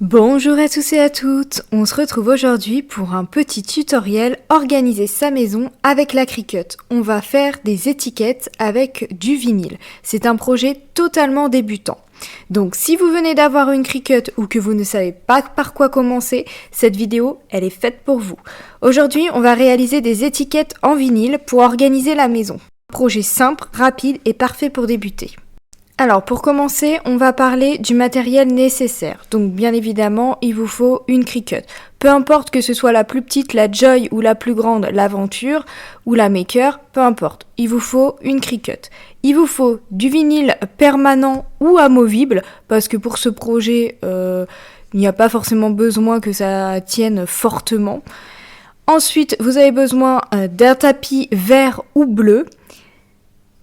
Bonjour à tous et à toutes, on se retrouve aujourd'hui pour un petit tutoriel organiser sa maison avec la Cricut. On va faire des étiquettes avec du vinyle. C'est un projet totalement débutant. Donc si vous venez d'avoir une Cricut ou que vous ne savez pas par quoi commencer, cette vidéo elle est faite pour vous. Aujourd'hui on va réaliser des étiquettes en vinyle pour organiser la maison. Projet simple, rapide et parfait pour débuter. Alors pour commencer, on va parler du matériel nécessaire. Donc bien évidemment, il vous faut une Cricut. Peu importe que ce soit la plus petite, la Joy ou la plus grande, l'Aventure ou la Maker, peu importe. Il vous faut une Cricut. Il vous faut du vinyle permanent ou amovible parce que pour ce projet, il n'y a pas forcément besoin que ça tienne fortement. Ensuite, vous avez besoin d'un tapis vert ou bleu.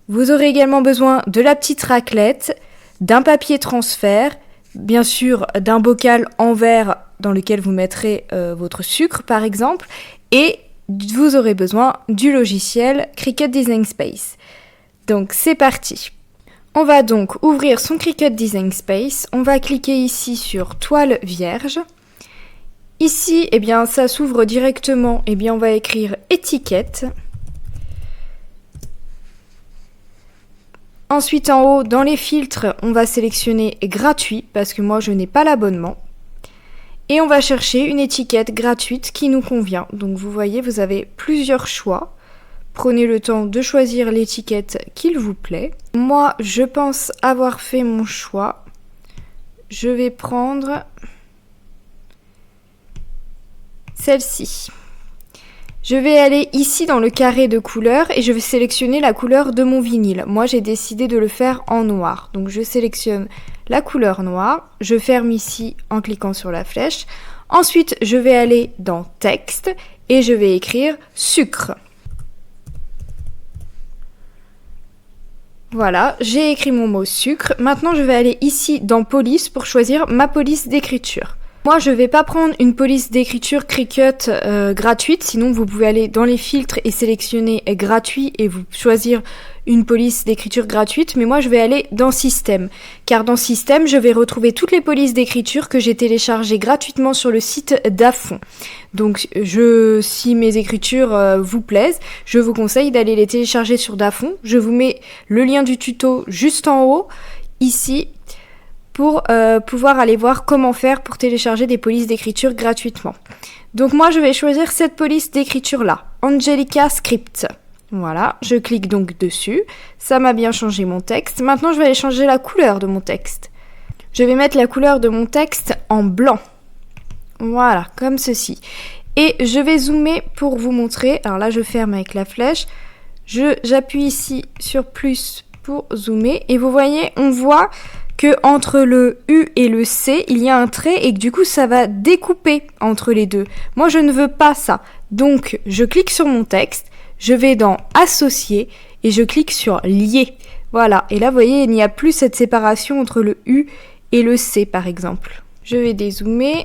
Vous aurez également besoin de la petite raclette, d'un papier transfert, bien sûr d'un bocal en verre dans lequel vous mettrez votre sucre par exemple, et vous aurez besoin du logiciel Cricut Design Space. Donc c'est parti. On va donc ouvrir son Cricut Design Space, on va cliquer ici sur toile vierge. Ici, eh bien, ça s'ouvre directement, eh bien, on va écrire étiquette. Ensuite, en haut, dans les filtres, on va sélectionner gratuit parce que moi, je n'ai pas l'abonnement. Et on va chercher une étiquette gratuite qui nous convient. Donc, vous voyez, vous avez plusieurs choix. Prenez le temps de choisir l'étiquette qu'il vous plaît. Moi, je pense avoir fait mon choix. Je vais prendre celle-ci. Je vais aller ici dans le carré de couleurs et je vais sélectionner la couleur de mon vinyle. Moi, j'ai décidé de le faire en noir. Donc, je sélectionne la couleur noire. Je ferme ici en cliquant sur la flèche. Ensuite, je vais aller dans texte et je vais écrire sucre. Voilà, j'ai écrit mon mot sucre. Maintenant, je vais aller ici dans police pour choisir ma police d'écriture. Moi, je ne vais pas prendre une police d'écriture Cricut gratuite, sinon vous pouvez aller dans les filtres et sélectionner gratuit et vous choisir une police d'écriture gratuite, mais moi je vais aller dans système, car dans système, je vais retrouver toutes les polices d'écriture que j'ai téléchargées gratuitement sur le site d'Afon. Donc si mes écritures vous plaisent, je vous conseille d'aller les télécharger sur Dafon. Je vous mets le lien du tuto juste en haut, ici, pour pouvoir aller voir comment faire pour télécharger des polices d'écriture gratuitement. Donc moi, je vais choisir cette police d'écriture-là, Angelica Script. Voilà, je clique donc dessus. Ça m'a bien changé mon texte. Maintenant, je vais aller changer la couleur de mon texte. Je vais mettre la couleur de mon texte en blanc. Voilà, comme ceci. Et je vais zoomer pour vous montrer. Alors là, je ferme avec la flèche. J'appuie ici sur plus pour zoomer. Et vous voyez, on voit que entre le U et le C, il y a un trait et que du coup, ça va découper entre les deux. Moi, je ne veux pas ça. Donc, je clique sur mon texte, je vais dans Associer et je clique sur Lier. Voilà. Et là, vous voyez, il n'y a plus cette séparation entre le U et le C, par exemple. Je vais dézoomer,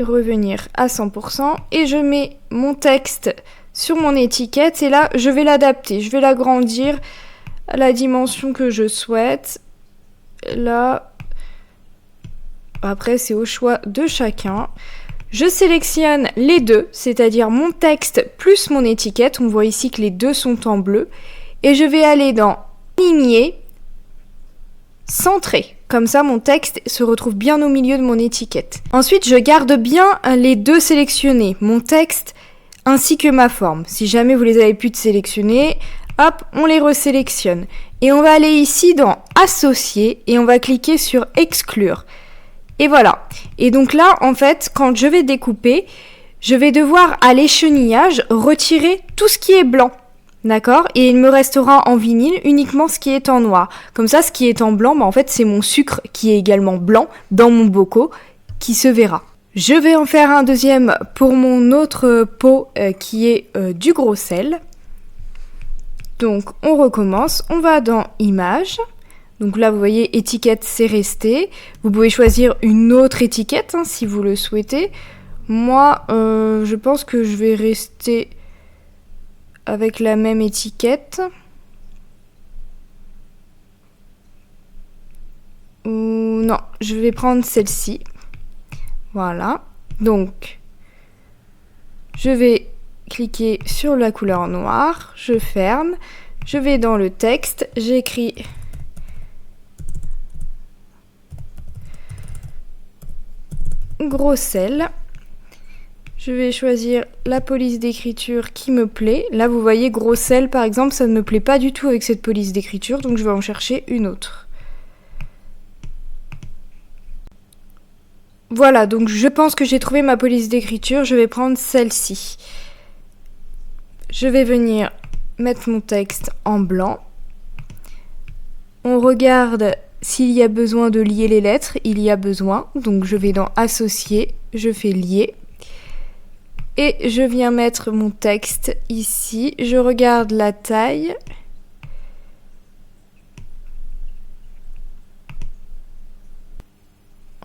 revenir à 100% et je mets mon texte sur mon étiquette et là, je vais l'adapter. Je vais l'agrandir à la dimension que je souhaite. Là, après c'est au choix de chacun. Je sélectionne les deux, c'est-à-dire mon texte plus mon étiquette. On voit ici que les deux sont en bleu. Et je vais aller dans Aligner, Centrer. Comme ça, mon texte se retrouve bien au milieu de mon étiquette. Ensuite, je garde bien les deux sélectionnés, mon texte ainsi que ma forme. Si jamais vous les avez pu sélectionner, hop, on les resélectionne. Et on va aller ici dans Associer et on va cliquer sur Exclure. Et voilà. Et donc là, en fait, quand je vais découper, je vais devoir à l'échenillage retirer tout ce qui est blanc. D'accord ? Et il me restera en vinyle uniquement ce qui est en noir. Comme ça, ce qui est en blanc, en fait, c'est mon sucre qui est également blanc dans mon boco qui se verra. Je vais en faire un deuxième pour mon autre pot qui est du gros sel. Donc, on recommence. On va dans Images. Donc là, vous voyez, étiquette, c'est resté. Vous pouvez choisir une autre étiquette si vous le souhaitez. Moi, je pense que je vais rester avec la même étiquette. Ou non, je vais prendre celle-ci. Voilà. Donc, je vais cliquer sur la couleur noire, je ferme, je vais dans le texte, j'écris gros L. Je vais choisir la police d'écriture qui me plaît. Là, vous voyez, gros L, par exemple, ça ne me plaît pas du tout avec cette police d'écriture, donc je vais en chercher une autre. Voilà, donc je pense que j'ai trouvé ma police d'écriture. Je vais prendre celle-ci. Je vais venir mettre mon texte en blanc. On regarde s'il y a besoin de lier les lettres. Il y a besoin, donc je vais dans Associer, je fais Lier. Et je viens mettre mon texte ici. Je regarde la taille.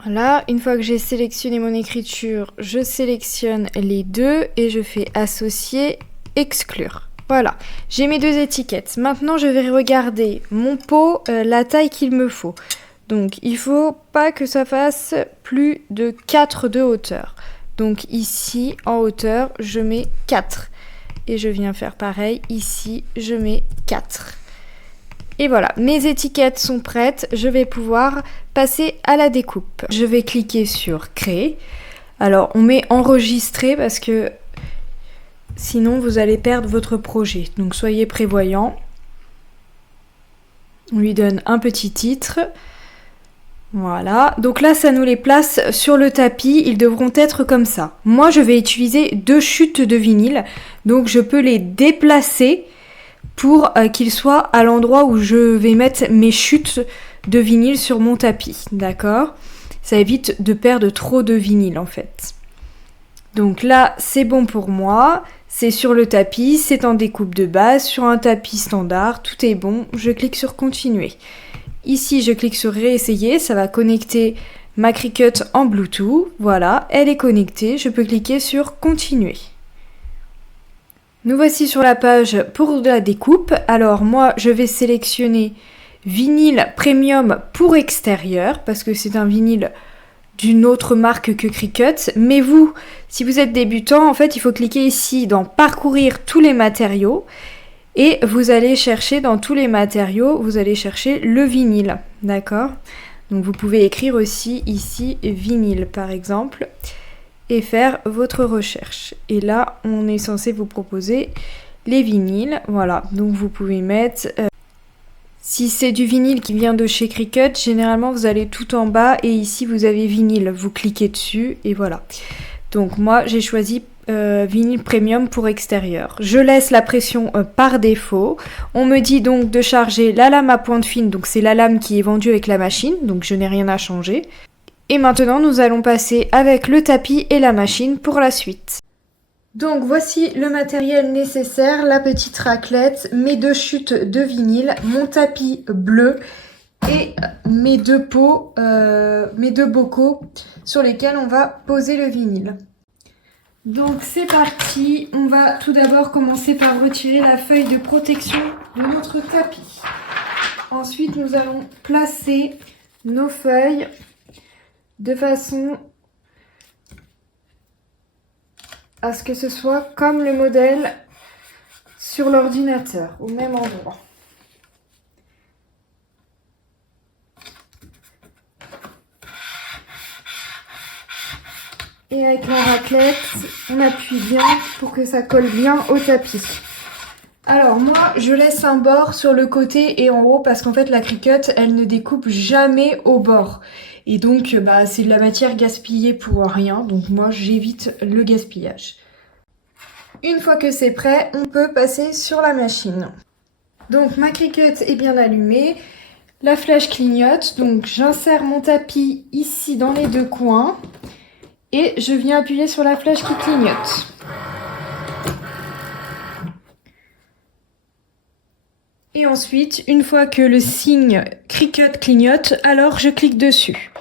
Voilà, une fois que j'ai sélectionné mon écriture, je sélectionne les deux et je fais Associer, Exclure. Voilà, j'ai mes deux étiquettes. Maintenant, je vais regarder mon pot, la taille qu'il me faut. Donc, il faut pas que ça fasse plus de 4 de hauteur. Donc ici, en hauteur, je mets 4. Et je viens faire pareil. Ici, je mets 4. Et voilà, mes étiquettes sont prêtes. Je vais pouvoir passer à la découpe. Je vais cliquer sur Créer. Alors, on met Enregistrer parce que sinon, vous allez perdre votre projet. Donc, soyez prévoyants. On lui donne un petit titre. Voilà, donc là ça nous les place sur le tapis, ils devront être comme ça. Moi je vais utiliser 2 chutes de vinyle, donc je peux les déplacer pour qu'ils soient à l'endroit où je vais mettre mes chutes de vinyle sur mon tapis, d'accord? Ça évite de perdre trop de vinyle en fait. Donc là c'est bon pour moi, c'est sur le tapis, c'est en découpe de base, sur un tapis standard, tout est bon, je clique sur continuer. Ici, je clique sur réessayer, ça va connecter ma Cricut en Bluetooth. Voilà, elle est connectée, je peux cliquer sur continuer. Nous voici sur la page pour la découpe. Alors moi, je vais sélectionner vinyle premium pour extérieur parce que c'est un vinyle d'une autre marque que Cricut. Mais vous, si vous êtes débutant, en fait, il faut cliquer ici dans parcourir tous les matériaux. Et vous allez chercher dans tous les matériaux, vous allez chercher le vinyle, d'accord? Donc vous pouvez écrire aussi ici vinyle par exemple et faire votre recherche. Et là, on est censé vous proposer les vinyles, voilà. Donc vous pouvez mettre, si c'est du vinyle qui vient de chez Cricut, généralement vous allez tout en bas et ici vous avez vinyle, vous cliquez dessus et voilà. Donc moi j'ai choisi vinyle premium pour extérieur. Je laisse la pression par défaut. On me dit donc de charger la lame à pointe fine, donc c'est la lame qui est vendue avec la machine, donc je n'ai rien à changer. Et maintenant nous allons passer avec le tapis et la machine pour la suite. Donc voici le matériel nécessaire, la petite raclette, mes 2 chutes de vinyle, mon tapis bleu et mes 2 pots, mes 2 bocaux sur lesquels on va poser le vinyle. Donc c'est parti, on va tout d'abord commencer par retirer la feuille de protection de notre tapis. Ensuite nous allons placer nos feuilles de façon à ce que ce soit comme le modèle sur l'ordinateur, au même endroit. Et avec la raclette, on appuie bien pour que ça colle bien au tapis. Alors moi, je laisse un bord sur le côté et en haut parce qu'en fait la Cricut, elle ne découpe jamais au bord. Et donc, c'est de la matière gaspillée pour rien. Donc moi, j'évite le gaspillage. Une fois que c'est prêt, on peut passer sur la machine. Donc ma Cricut est bien allumée. La flèche clignote. Donc j'insère mon tapis ici dans les 2 coins. Et je viens appuyer sur la flèche qui clignote. Et ensuite, une fois que le signe Cricut clignote, alors je clique dessus.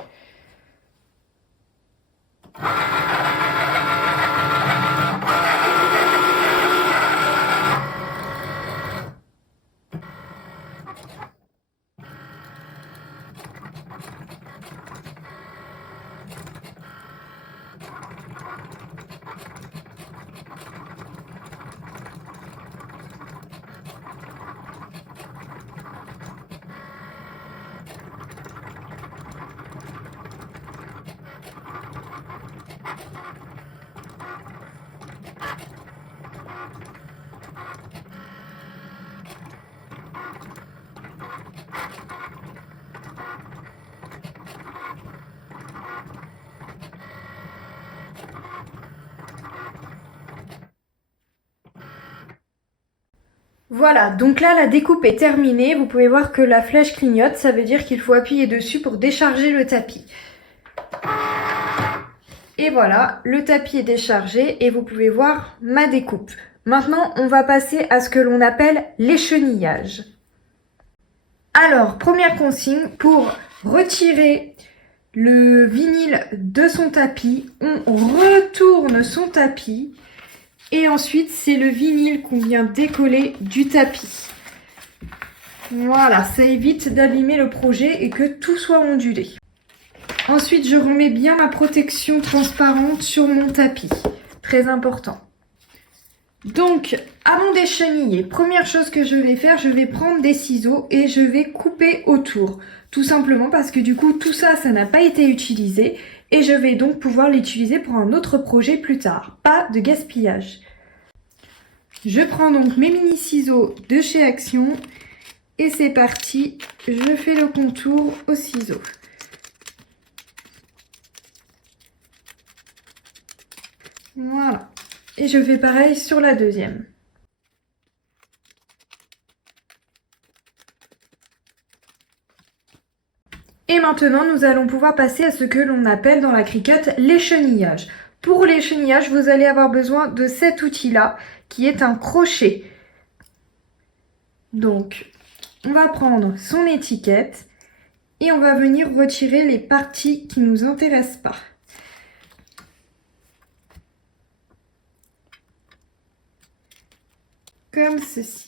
Voilà, donc là la découpe est terminée, vous pouvez voir que la flèche clignote, ça veut dire qu'il faut appuyer dessus pour décharger le tapis. Et voilà, le tapis est déchargé et vous pouvez voir ma découpe. Maintenant, on va passer à ce que l'on appelle l'échenillage. Alors, première consigne, pour retirer le vinyle de son tapis, on retourne son tapis et ensuite c'est le vinyle qu'on vient décoller du tapis. Voilà, ça évite d'abîmer le projet et que tout soit ondulé. Ensuite, je remets bien ma protection transparente sur mon tapis. Très important. Donc, avant d'écheniller, première chose que je vais faire, je vais prendre des ciseaux et je vais couper autour. Tout simplement parce que du coup, tout ça, ça n'a pas été utilisé et je vais donc pouvoir l'utiliser pour un autre projet plus tard. Pas de gaspillage. Je prends donc mes mini ciseaux de chez Action et c'est parti, je fais le contour au ciseau. Voilà. Et je fais pareil sur la deuxième. Et maintenant, nous allons pouvoir passer à ce que l'on appelle dans la Cricut l'échenillage. Pour l'échenillage, vous allez avoir besoin de cet outil-là, qui est un crochet. Donc, on va prendre son étiquette et on va venir retirer les parties qui ne nous intéressent pas. Comme ceci.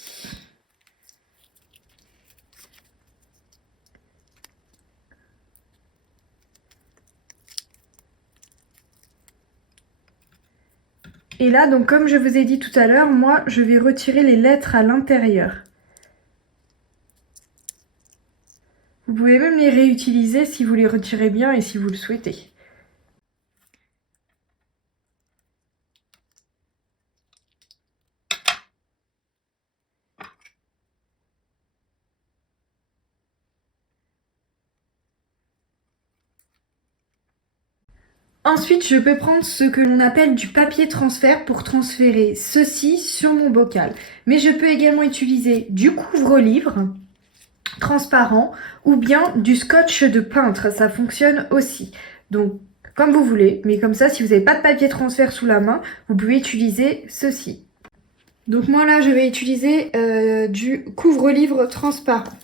Et là, donc comme je vous ai dit tout à l'heure, moi, je vais retirer les lettres à l'intérieur. Vous pouvez même les réutiliser si vous les retirez bien et si vous le souhaitez. Ensuite, je peux prendre ce que l'on appelle du papier transfert pour transférer ceci sur mon bocal. Mais je peux également utiliser du couvre-livre transparent ou bien du scotch de peintre, ça fonctionne aussi. Donc, comme vous voulez, mais comme ça, si vous n'avez pas de papier transfert sous la main, vous pouvez utiliser ceci. Donc moi là, je vais utiliser du couvre-livre transparent.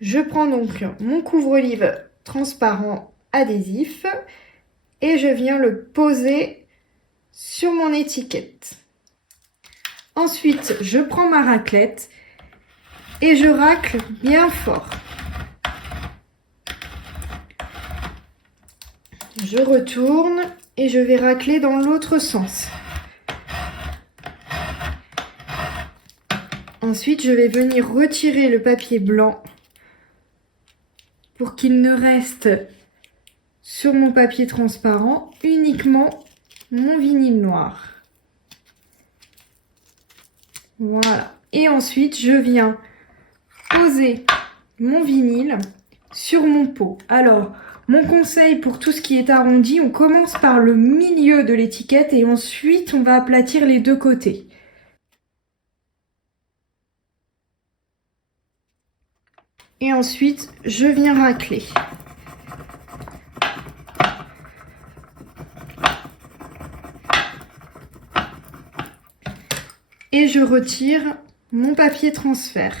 Je prends donc mon couvre-livre transparent adhésif et je viens le poser sur mon étiquette. Ensuite, je prends ma raclette et je racle bien fort. Je retourne et je vais racler dans l'autre sens. Ensuite, je vais venir retirer le papier blanc pour qu'il ne reste sur mon papier transparent uniquement mon vinyle noir. Voilà. Et ensuite, je viens poser mon vinyle sur mon pot. Alors, mon conseil pour tout ce qui est arrondi, on commence par le milieu de l'étiquette et ensuite on va aplatir les deux côtés. Et ensuite, je viens racler. Et je retire mon papier transfert.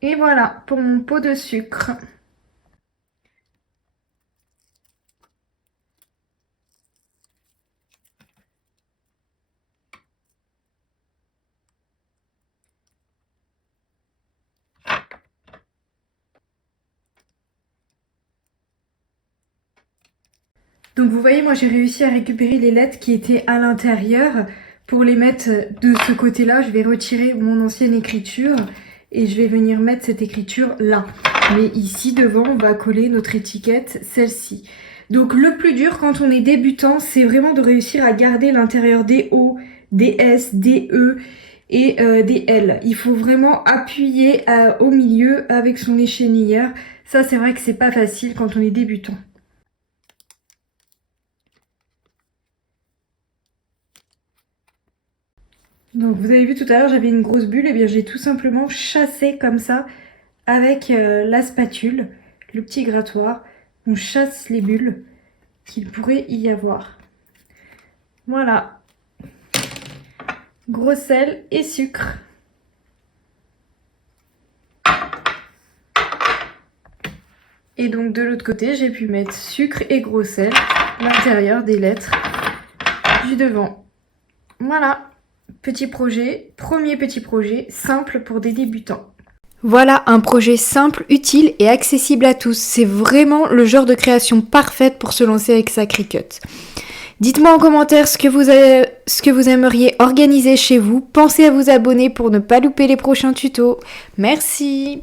Et voilà pour mon pot de sucre. Donc vous voyez, moi j'ai réussi à récupérer les lettres qui étaient à l'intérieur. Pour les mettre de ce côté-là, je vais retirer mon ancienne écriture et je vais venir mettre cette écriture là. Mais ici, devant, on va coller notre étiquette, celle-ci. Donc le plus dur quand on est débutant, c'est vraiment de réussir à garder l'intérieur des O, des S, des E et des L. Il faut vraiment appuyer au milieu avec son échenilleur. Ça, c'est vrai que c'est pas facile quand on est débutant. Donc vous avez vu tout à l'heure, j'avais une grosse bulle, et bien j'ai tout simplement chassé comme ça avec la spatule, le petit grattoir. On chasse les bulles qu'il pourrait y avoir. Voilà. Gros sel et sucre. Et donc de l'autre côté, j'ai pu mettre sucre et gros sel à l'intérieur des lettres du devant. Voilà, premier petit projet, simple pour des débutants. Voilà un projet simple, utile et accessible à tous. C'est vraiment le genre de création parfaite pour se lancer avec sa Cricut. Dites-moi en commentaire ce que vous aimeriez organiser chez vous. Pensez à vous abonner pour ne pas louper les prochains tutos. Merci!